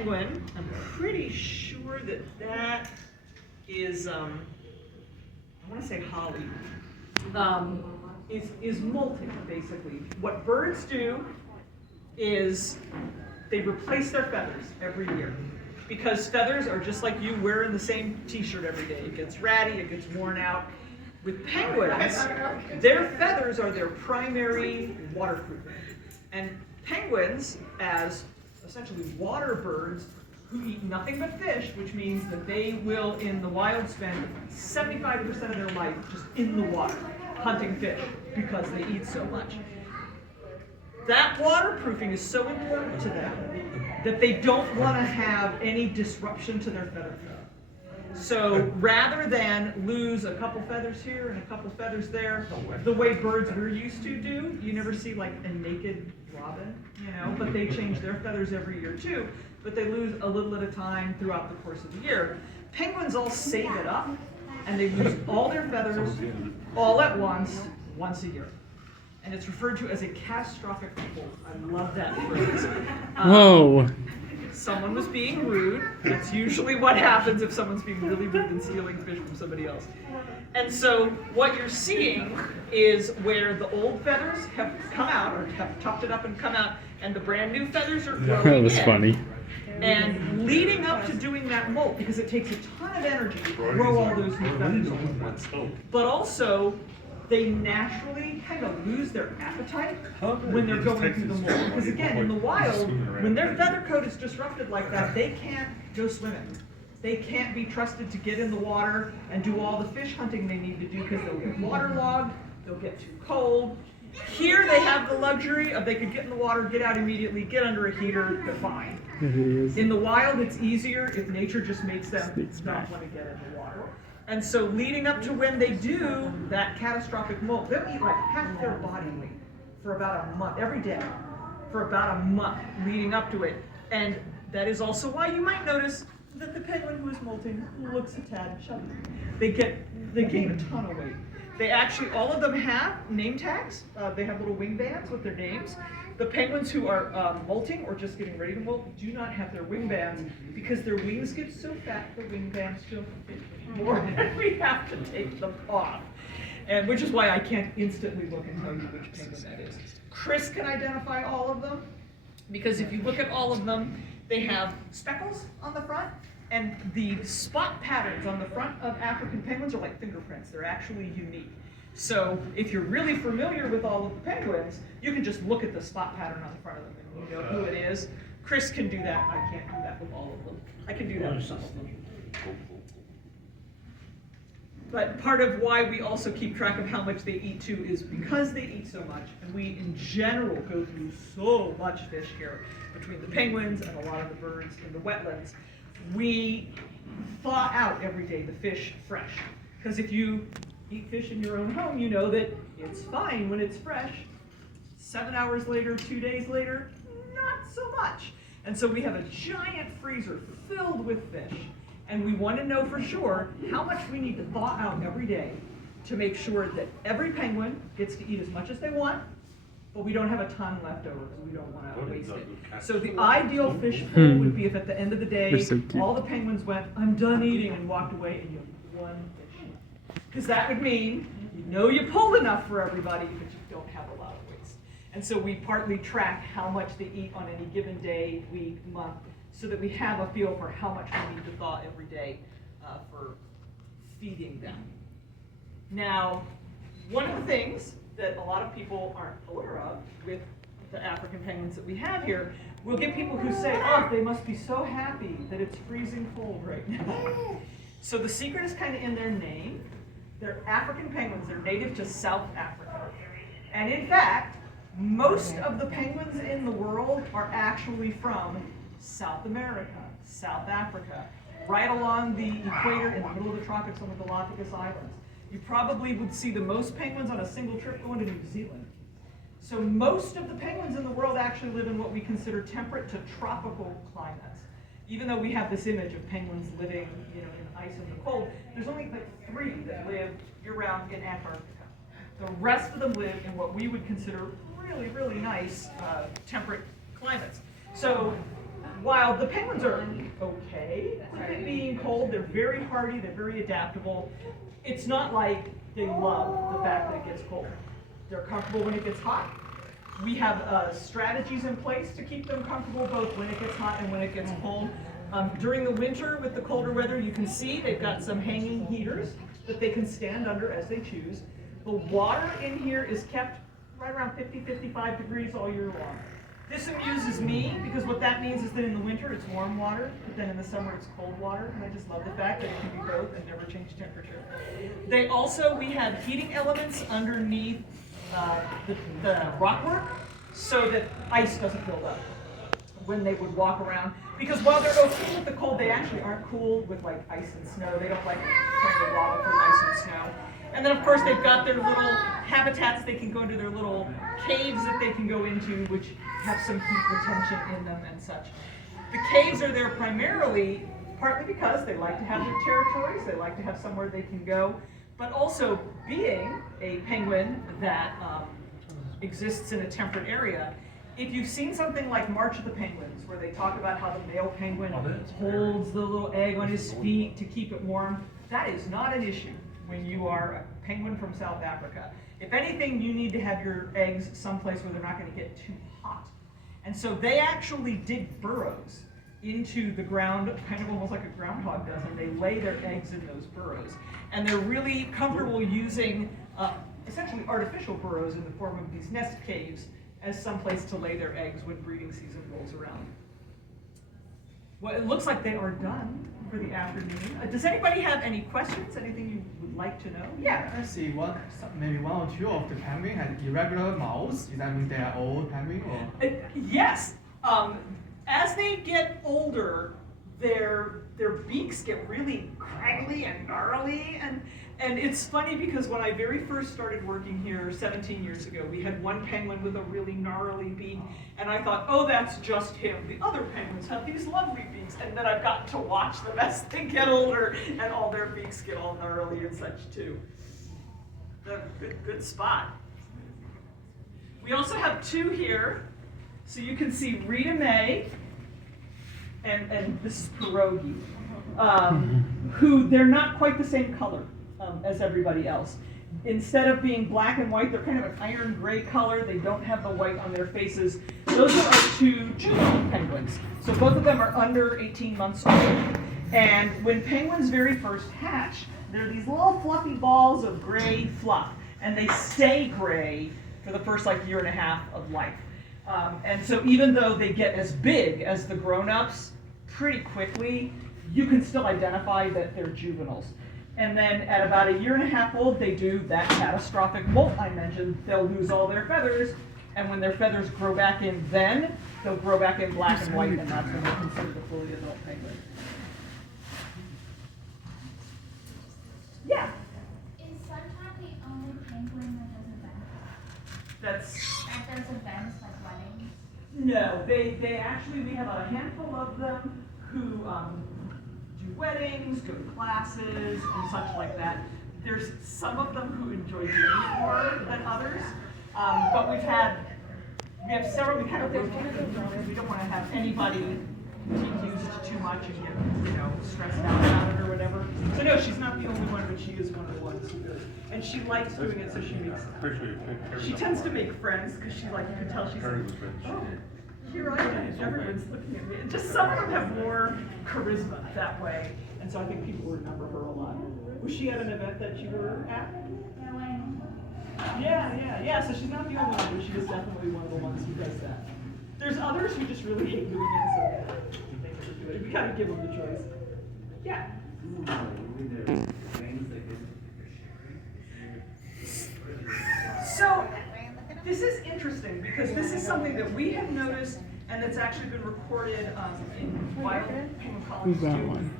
penguin, I'm pretty sure that that is, I want to say holly, is molting, basically. What birds do is they replace their feathers every year. Because feathers are just like you wearing the same t-shirt every day. It gets ratty, it gets worn out. With penguins, their feathers are their primary waterproofing. And penguins, as essentially water birds who eat nothing but fish, which means that they will in the wild spend 75% of their life just in the water, hunting fish, because they eat so much. That waterproofing is so important to them that they don't want to have any disruption to their feather flow. So rather than lose a couple feathers here and a couple feathers there, the way birds we're used to do, you never see like a naked robin, you know, but they change their feathers every year too, but they lose a little at a time throughout the course of the year. Penguins all save it up, and they lose all their feathers all at once a year. And it's referred to as a catastrophic molt. I love that phrase. Whoa. Someone was being rude. That's usually what happens if someone's being really rude and stealing fish from somebody else. And so what you're seeing is where the old feathers have come out, or have tufted up and come out, and the brand new feathers are growing That was in. funny. And leading up to doing that molt, because it takes a ton of energy to grow all those new feathers all at once, but also they naturally kind of lose their appetite when they're going through the molt. Because again, in the wild, when their feather coat is disrupted like that, they can't go swimming. They can't be trusted to get in the water and do all the fish hunting they need to do because they'll get waterlogged, they'll get too cold. Here they have the luxury of they could get in the water, get out immediately, get under a heater, they're fine. In the wild, it's easier if nature just makes them not want to get in the water. And so leading up to when they do that catastrophic molt, they'll eat like half their body weight for about a month, every day, for about a month leading up to it. And that is also why you might notice that the penguin who is molting looks a tad chubby. They gain a ton of weight. They actually, all of them have name tags. They have little wing bands with their names. The penguins who are molting or just getting ready to molt do not have their wing bands because their wings get so fat the wing bands don't fit anymore and we have to take them off. And which is why I can't instantly look and tell you which penguin that is. Chris can identify all of them because if you look at all of them, they have speckles on the front, and the spot patterns on the front of African penguins are like fingerprints. They're actually unique. So if you're really familiar with all of the penguins, you can just look at the spot pattern on the front of them and you know who it is. Chris can do that. I can't do that with all of them. I can do that with some of them. But part of why we also keep track of how much they eat too is because they eat so much, and we in general go through so much fish here between the penguins and a lot of the birds in the wetlands. We thaw out every day the fish fresh. Because if you eat fish in your own home, you know that it's fine when it's fresh. 7 hours later, 2 days later, not so much. And so we have a giant freezer filled with fish. And we want to know for sure how much we need to thaw out every day to make sure that every penguin gets to eat as much as they want, but we don't have a ton left over because we don't want to waste it. So the ideal fish pool would be if at the end of the day, all the penguins went, I'm done eating, and walked away, and you have one fish left. Because that would mean you know you pulled enough for everybody, but you don't have a lot of waste. And so we partly track how much they eat on any given day, week, month, so that we have a feel for how much we need to thaw every day for feeding them. Now, one of the things that a lot of people aren't aware of with the African penguins that we have here, we'll get people who say, oh, they must be so happy that it's freezing cold right now. So the secret is kind of in their name. They're African penguins. They're native to South Africa. And in fact, most of the penguins in the world are actually from South America, South Africa, right along the equator in the middle of the tropics on the Galapagos Islands. You probably would see the most penguins on a single trip going to New Zealand. So most of the penguins in the world actually live in what we consider temperate to tropical climates. Even though we have this image of penguins living, in ice and the cold, there's only like 3 that live year-round in Antarctica. The rest of them live in what we would consider really, really nice temperate climates. So while the penguins are okay with it being cold, they're very hardy, they're very adaptable. It's not like they love the fact that it gets cold. They're comfortable when it gets hot. We have strategies in place to keep them comfortable both when it gets hot and when it gets cold. During the winter with the colder weather, you can see they've got some hanging heaters that they can stand under as they choose. The water in here is kept right around 50, 55 degrees all year long. This amuses me because what that means is that in the winter it's warm water, but then in the summer it's cold water, and I just love the fact that it can be both and never change temperature. We have heating elements underneath the rockwork so that ice doesn't build up when they would walk around. Because while they're okay with the cold, they actually aren't cool with like ice and snow. They don't like trying to waddle through ice and snow. And then of course they've got their little habitats. They can go into their little caves that they can go into, which have some heat retention in them and such. The caves are there primarily, partly because they like to have their territories, they like to have somewhere they can go, but also being a penguin that exists in a temperate area. If you've seen something like March of the Penguins, where they talk about how the male penguin holds the little egg on his feet to keep it warm, that is not an issue when you are a penguin from South Africa. If anything, you need to have your eggs someplace where they're not going to get too hot. And so they actually dig burrows into the ground, kind of almost like a groundhog does, and they lay their eggs in those burrows. And they're really comfortable using essentially artificial burrows in the form of these nest caves as some place to lay their eggs when breeding season rolls around. Well, it looks like they are done for the afternoon. Does anybody have any questions? Anything you would like to know? Yeah. I see maybe one or two of the penguin had irregular mouths. Does that mean they are old penguin or? Yes. As they get older, their beaks get really craggly and gnarly, and it's funny because when I very first started working here 17 years ago, we had one penguin with a really gnarly beak, and I thought, oh, that's just him. The other penguins have these lovely beaks, and then I've gotten to watch them as they get older, and all their beaks get all gnarly and such too. Good spot. We also have two here, so you can see Rita Mae and this is Pierogi, who they're not quite the same color as everybody else. Instead of being black and white, they're kind of an iron gray color. They don't have the white on their faces. Those are our two juvenile penguins. So both of them are under 18 months old. And when penguins very first hatch, they're these little fluffy balls of gray fluff. And they stay gray for the first year and a half of life. And so even though they get as big as the grown-ups pretty quickly, you can still identify that they're juveniles. And then at about a year and a half old, they do that catastrophic molt I mentioned. They'll lose all their feathers, and when their feathers grow back in then, they'll grow back in black and white, and that's when they're considered a fully adult penguin. Yeah? Is Sunshine the only penguin that does events? That does events like weddings? No, they actually, we have a handful of them who do weddings, go to classes, and such like that. There's some of them who enjoy doing more than others, but we have several. We kind of rotate them. We don't want to have anybody get used too much and get stressed out about it or whatever. So no, she's not the only one, but she is one of the ones who does. And she likes doing it, so she tends to make friends because you can tell she's like, oh, here I am, everyone's looking at me. And just some of them have more charisma that way, and so I think people remember her a lot. Was she at an event that you were at? Yeah, so she's not the only one, but she is definitely one of the ones who does that. There's others who just really hate doing it, so they never do it. We gotta give them the choice. Yeah. So, this is interesting because this is something that we have noticed and that's actually been recorded in wild penguin colonies too.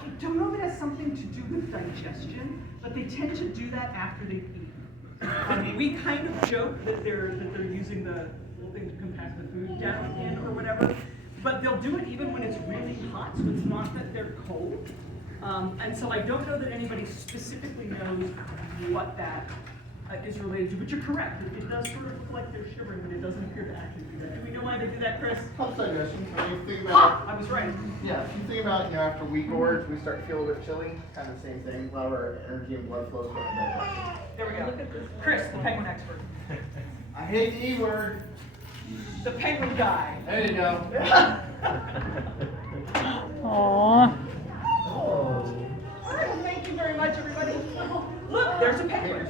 I don't know if it has something to do with digestion, but they tend to do that after they've eaten. We kind of joke that they're using the little thing to compact the food down in or whatever, but they'll do it even when it's really hot, so it's not that they're cold. And so I don't know that anybody specifically knows what that is related to, but you're correct. It does sort of look like they're shivering, but it doesn't appear to actually do that. Do we know why they do that, Chris? Couple suggestions. When you think Ha! about, I was right. yeah, if you think about, after we gorge, we start to feel a bit chilly. Kind of the same thing. A lot of our energy and blood flows going back. There we go. Chris, the penguin expert. I hate the E word. The penguin guy. There you go. Aww. All right, well, thank you very much, everybody. Look, there's a penguin.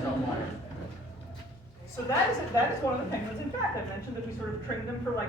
So that is one of the penguins. In fact, I mentioned that we sort of trained them for like